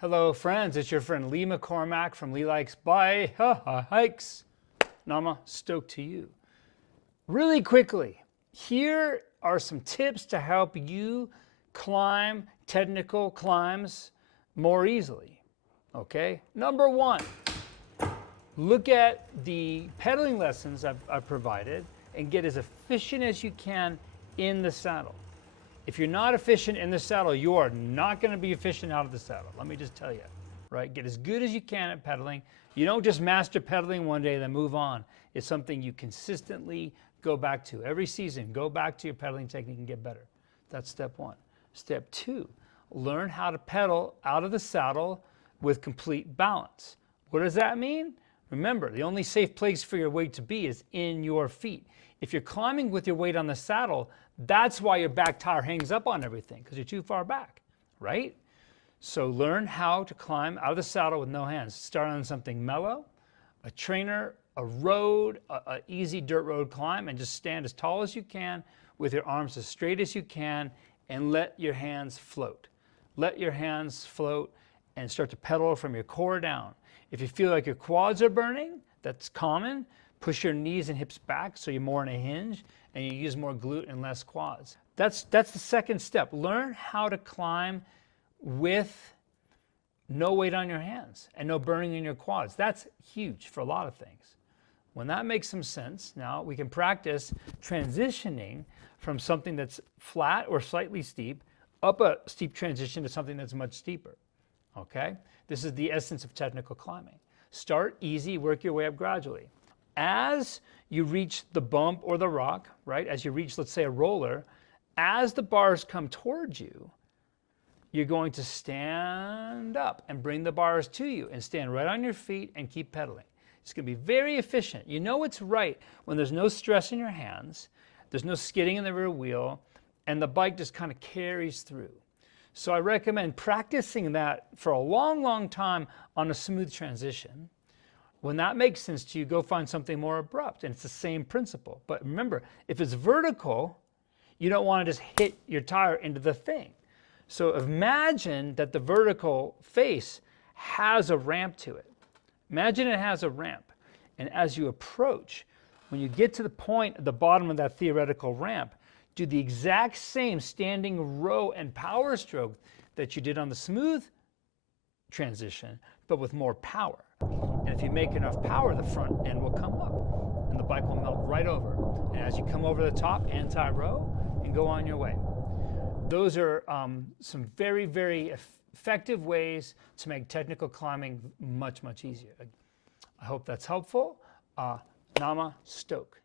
Hello friends, it's your friend Lee McCormack from Lee Likes Bike Hikes. Nama, stoked to you. Really quickly, here are some tips to help you climb technical climbs more easily. Okay, number one, look at the pedaling lessons I've provided and get as efficient as you can in the saddle. If you're not efficient in the saddle, you are not going to be efficient out of the saddle. Let me just tell you, right? Get as good as you can at pedaling. You don't just master pedaling one day, then move on. It's something you consistently go back to. Every season, go back to your pedaling technique and get better. That's step one. Step two, learn how to pedal out of the saddle with complete balance. What does that mean? Remember, the only safe place for your weight to be is in your feet. If you're climbing with your weight on the saddle, that's why your back tire hangs up on everything, because you're too far back, right? So learn how to climb out of the saddle with no hands. Start on something mellow, a trainer, a road, an easy dirt road climb, and just stand as tall as you can with your arms as straight as you can and let your hands float. Let your hands float and start to pedal from your core down. If you feel like your quads are burning, that's common. Push your knees and hips back so you're more in a hinge and you use more glute and less quads. That's the second step. Learn how to climb with no weight on your hands and no burning in your quads. That's huge for a lot of things. When that makes some sense, now we can practice transitioning from something that's flat or slightly steep up a steep transition to something that's much steeper. Okay? This is the essence of technical climbing. Start easy, work your way up gradually. As you reach the bump or the rock, right, as you reach, let's say, a roller, as the bars come towards you, you're going to stand up and bring the bars to you and stand right on your feet and keep pedaling. It's going to be very efficient. You know it's right when there's no stress in your hands, there's no skidding in the rear wheel, and the bike just kind of carries through. So I recommend practicing that for a long, long time on a smooth transition. When that makes sense to you, go find something more abrupt, and it's the same principle. But remember, if it's vertical, you don't want to just hit your tire into the thing. So imagine that the vertical face has a ramp to it. Imagine it has a ramp, and as you approach, when you get to the point at the bottom of that theoretical ramp, do the exact same standing row and power stroke that you did on the smooth transition, but with more power. And if you make enough power, the front end will come up and the bike will melt right over. And as you come over the top, anti-row, and go on your way. Those are some very, very effective ways to make technical climbing much, much easier. I hope that's helpful. Nama Stoke.